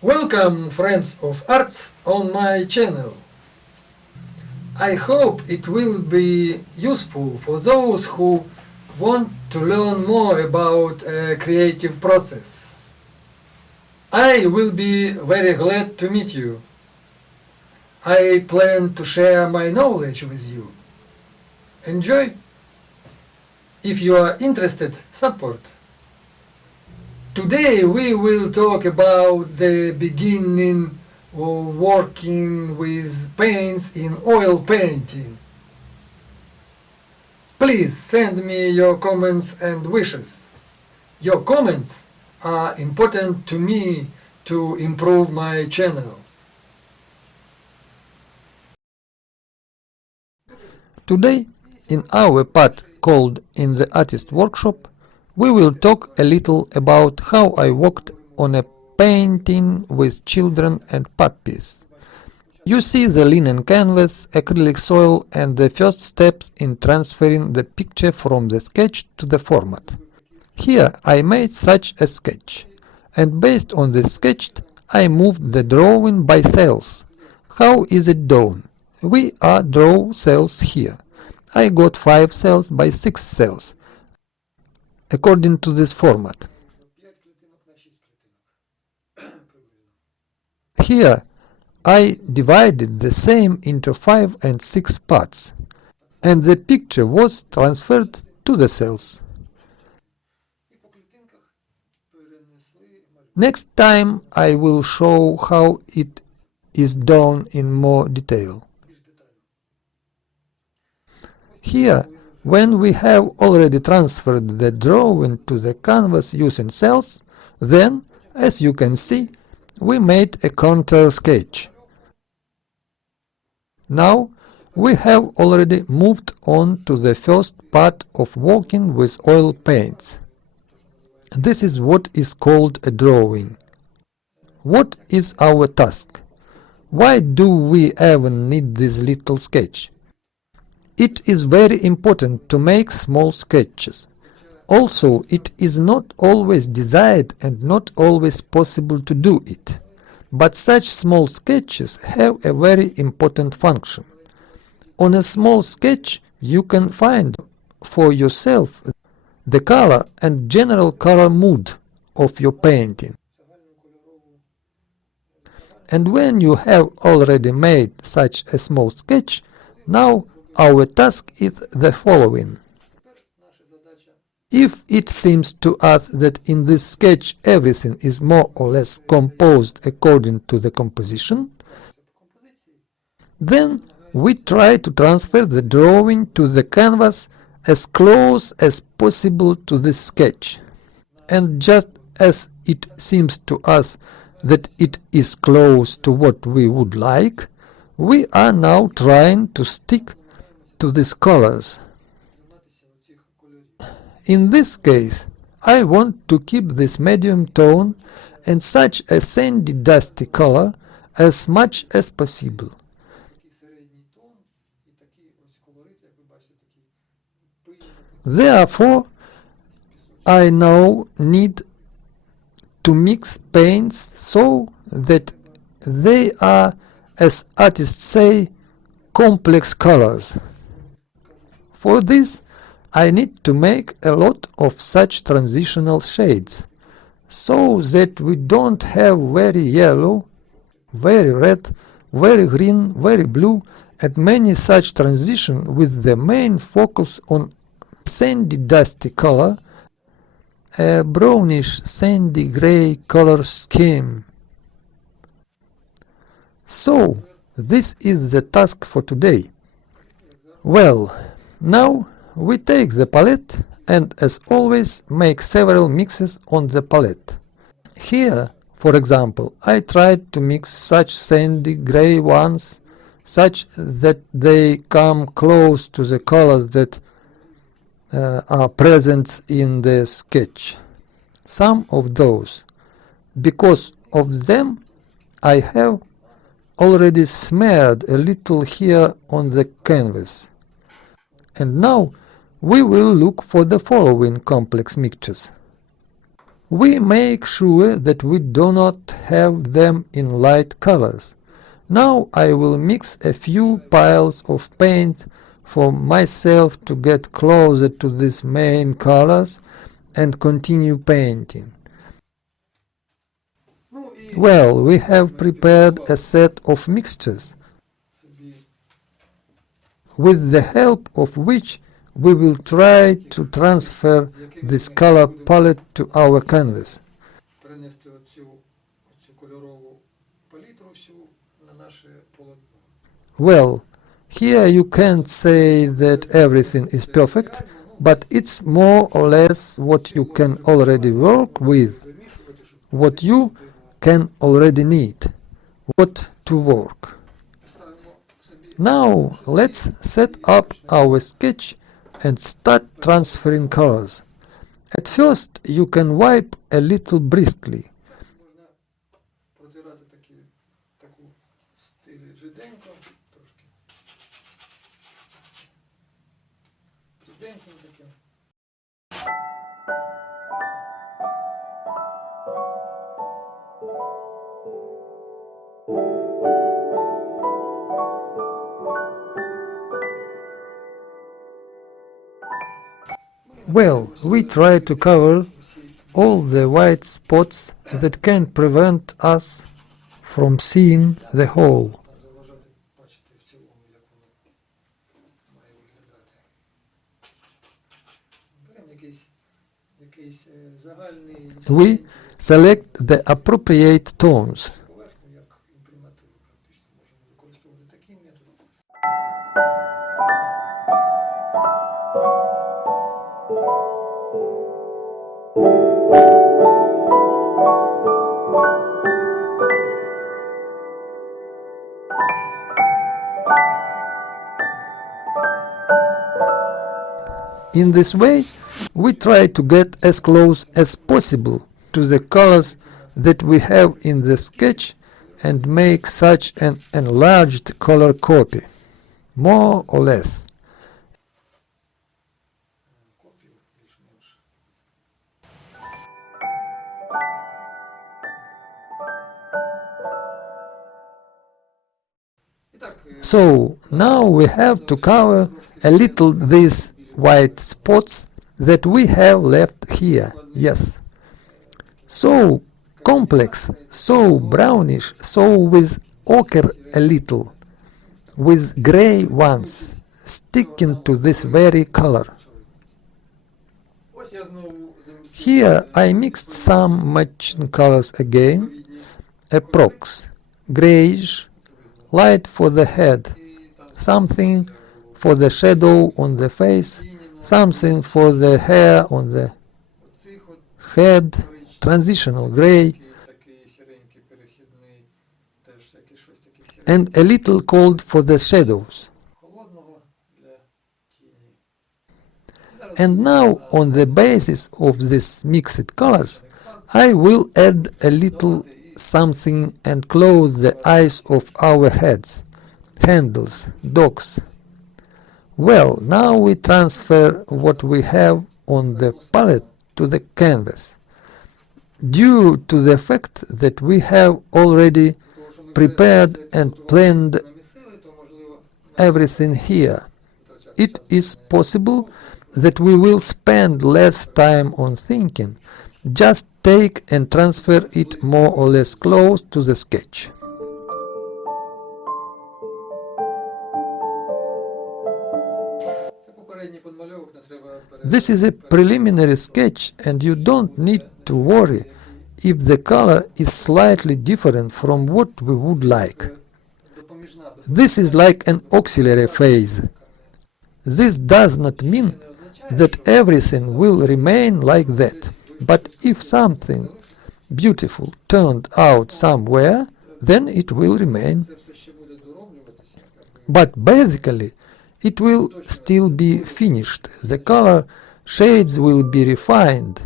Welcome, friends of arts, on my channel. I hope it will be useful for those who want to learn more about a creative process. I will be very glad to meet you. I plan to share my knowledge with you. Enjoy! If you are interested, support. Today we will talk about the beginning of working with paints in oil painting. Please send me your comments and wishes. Your comments are important to me to improve my channel. Today, in our part called In the Artist Workshop, we will talk a little about how I worked on a painting with children and puppies. You see the linen canvas, acrylic soil and the first steps in transferring the picture from the sketch to the format. Here I made such a sketch, and based on this sketch I moved the drawing by cells. How is it done? We are draw cells here. I got 5 cells by 6 cells, according to this format. Here I divided the same into 5 and 6 parts, and the picture was transferred to the cells. Next time I will show how it is done in more detail. Here, when we have already transferred the drawing to the canvas using cells, then, as you can see, we made a contour sketch. Now we have already moved on to the first part of working with oil paints. This is what is called a drawing. What is our task? Why do we even need this little sketch? It is very important to make small sketches. Also, it is not always desired and not always possible to do it. But such small sketches have a very important function. On a small sketch you can find for yourself the color and general color mood of your painting. And when you have already made such a small sketch, now our task is the following. If it seems to us that in this sketch everything is more or less composed according to the composition, then we try to transfer the drawing to the canvas as close as possible to this sketch. And just as it seems to us that it is close to what we would like, we are now trying to stick to these colors. In this case, I want to keep this medium tone and such a sandy dusty color as much as possible. Therefore, I now need to mix paints so that they are, as artists say, complex colors. For this, I need to make a lot of such transitional shades, so that we don't have very yellow, very red, very green, very blue, and many such transitions with the main focus on sandy dusty color, a brownish sandy gray color scheme. So, this is the task for today. Well, now we take the palette and, as always, make several mixes on the palette. Here, for example, I tried to mix such sandy gray ones, such that they come close to the colors that are present in the sketch. Some of those. Because of them, I have already smeared a little here on the canvas. And now we will look for the following complex mixtures. We make sure that we do not have them in light colors. Now I will mix a few piles of paint for myself to get closer to these main colors and continue painting. Well, we have prepared a set of mixtures, with the help of which we will try to transfer this color palette to our canvas. Well, here you can't say that everything is perfect, but it's more or less what you can already work with, what you can already need, what to work. Now let's set up our sketch and start transferring colors. At first you can wipe a little briskly. Well, we try to cover all the white spots that can prevent us from seeing the whole. We select the appropriate tones. In this way, we try to get as close as possible to the colors that we have in the sketch and make such an enlarged color copy, more or less. So now we have to cover a little these white spots that we have left here, yes. So complex, so brownish, so with ochre a little, with gray ones sticking to this very color. Here I mixed some matching colors again, approx, grayish, light for the head, something for the shadow on the face, something for the hair on the head, transitional gray, and a little cold for the shadows. And now, on the basis of these mixed colors, I will add a little something and close the eyes of our heads, handles, dogs. Well, now we transfer what we have on the palette to the canvas. Due to the fact that we have already prepared and planned everything here, it is possible that we will spend less time on thinking, just take and transfer it more or less close to the sketch. This is a preliminary sketch and you don't need to worry if the color is slightly different from what we would like. This is like an auxiliary phase. This does not mean that everything will remain like that, but if something beautiful turned out somewhere, then it will remain. But basically, it will still be finished. The color shades will be refined.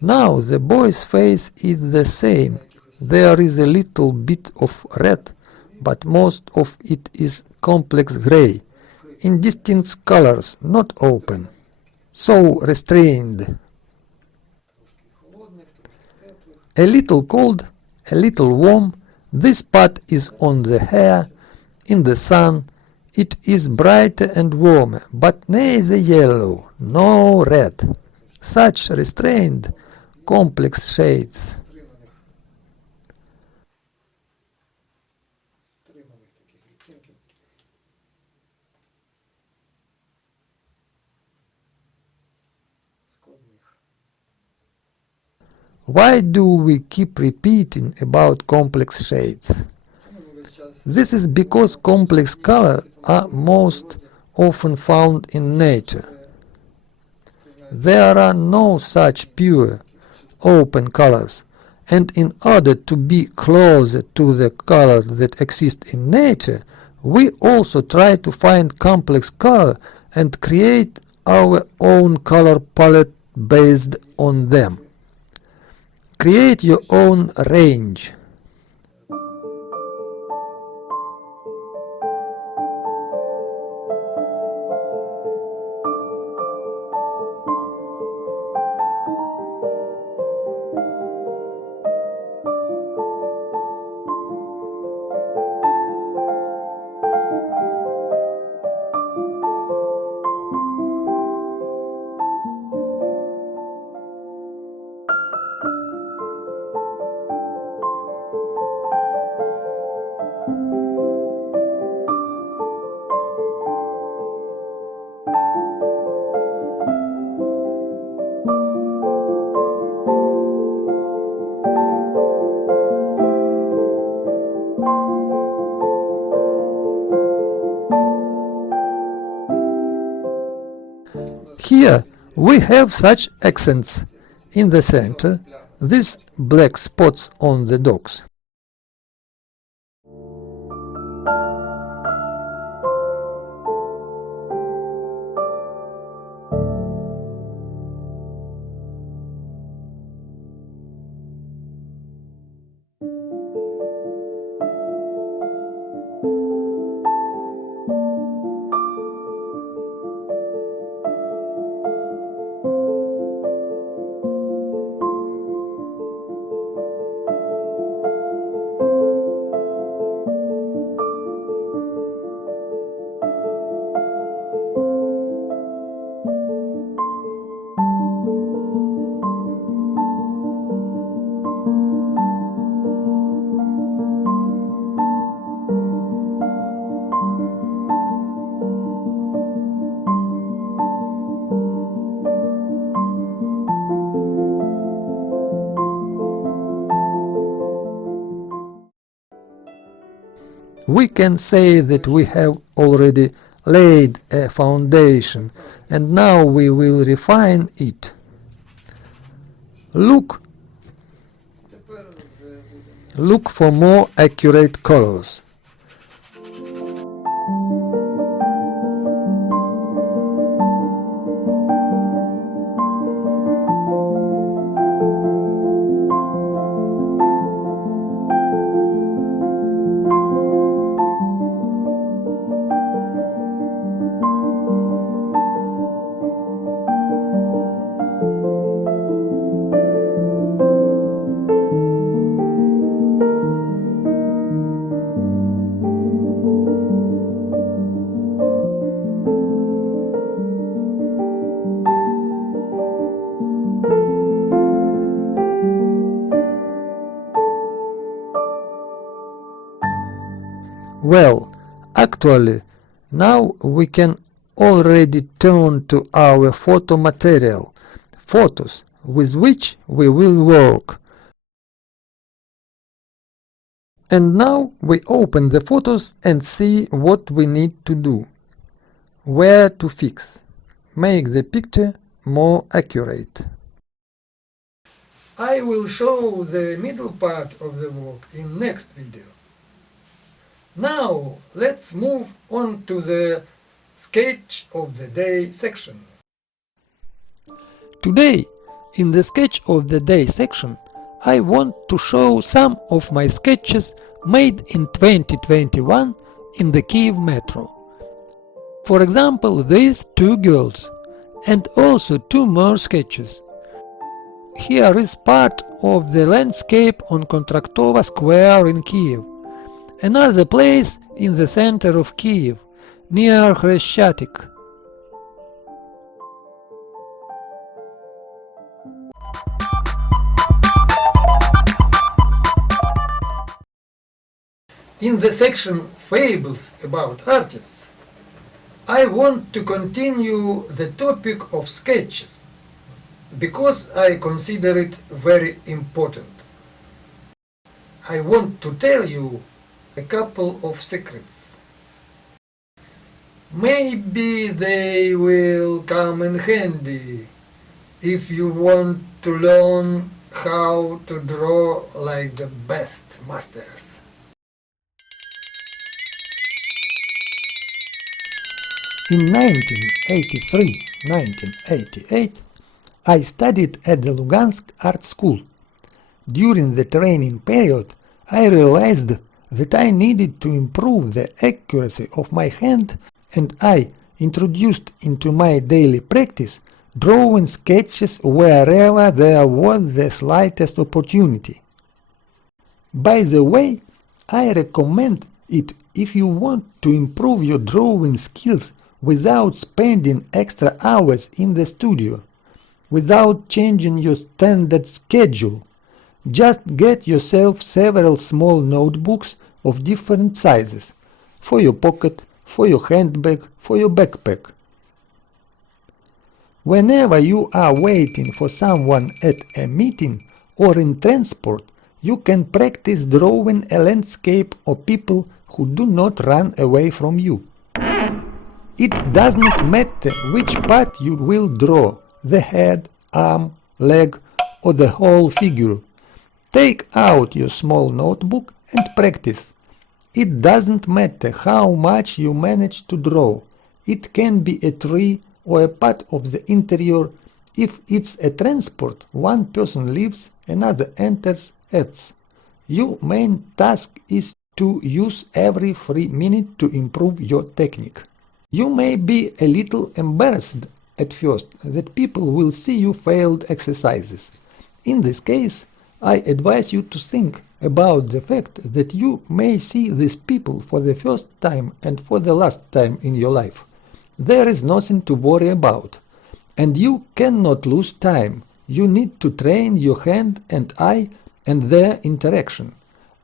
Now the boy's face is the same, There is a little bit of red, but most of it is complex gray, in distinct colors, not open, so restrained. A little cold, a little warm, this spot is on the hair, in the sun. It is brighter and warmer, but neither yellow nor red. Such restrained, complex shades. Why do we keep repeating about complex shades? This is because complex colors are most often found in nature. There are no such pure, open colors, and in order to be closer to the colors that exist in nature, we also try to find complex color and create our own color palette based on them. Create your own range. Here we have such accents. In the center, these black spots on the dogs. We can say that we have already laid a foundation, and now we will refine it. Look for more accurate colors. Well, actually, now we can already turn to our photo material, photos with which we will work. And now we open the photos and see what we need to do, where to fix, make the picture more accurate. I will show the middle part of the work in next video. Now let's move on to the sketch of the day section. Today, in the sketch of the day section, I want to show some of my sketches made in 2021 in the Kiev metro. For example, these two girls, and also two more sketches. Here is part of the landscape on Kontraktova Square in Kiev, another place in the center of Kiev, near Khreshchatyk. In the section Fables about artists, I want to continue the topic of sketches, because I consider it very important. I want to tell you a couple of secrets. Maybe they will come in handy if you want to learn how to draw like the best masters. In 1983-1988, I studied at the Lugansk Art School. During the training period, I realized that I needed to improve the accuracy of my hand, and I introduced into my daily practice drawing sketches wherever there was the slightest opportunity. By the way, I recommend it if you want to improve your drawing skills without spending extra hours in the studio, without changing your standard schedule. Just get yourself several small notebooks of different sizes, for your pocket, for your handbag, for your backpack. Whenever you are waiting for someone at a meeting or in transport, you can practice drawing a landscape of people who do not run away from you. It does not matter which part you will draw, the head, arm, leg, or the whole figure. Take out your small notebook and practice. It doesn't matter how much you manage to draw. It can be a tree or a part of the interior. If it's a transport, one person leaves, another enters, adds. Your main task is to use every free minute to improve your technique. You may be a little embarrassed at first that people will see you failed exercises. In this case, I advise you to think about the fact that you may see these people for the first time and for the last time in your life. There is nothing to worry about, and you cannot lose time. You need to train your hand and eye and their interaction.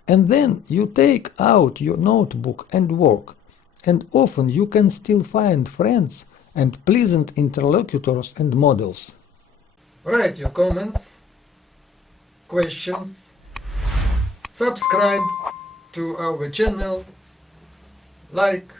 And then you take out your notebook and work. And often you can still find friends and pleasant interlocutors and models. Write your comments, questions, subscribe to our channel, like,